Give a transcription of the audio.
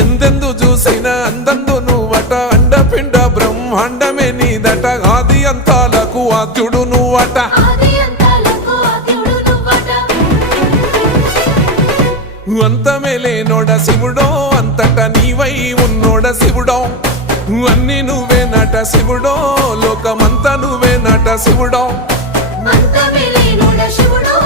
ఎందెందు చూసిన అందందు నువ్వట అండపిండ బ్రహ్మాండమే నీదట ఆది అంతాలకు ఆద్యుడు నువ్వట అంతమే లేనోడ శివుడో అంతట నీవై ఉన్నోడ శివుడో అన్ని నువ్వే నట శివుడో లోకమంతా నువ్వే నట శివుడో అంతమే లేనోడ శివుడో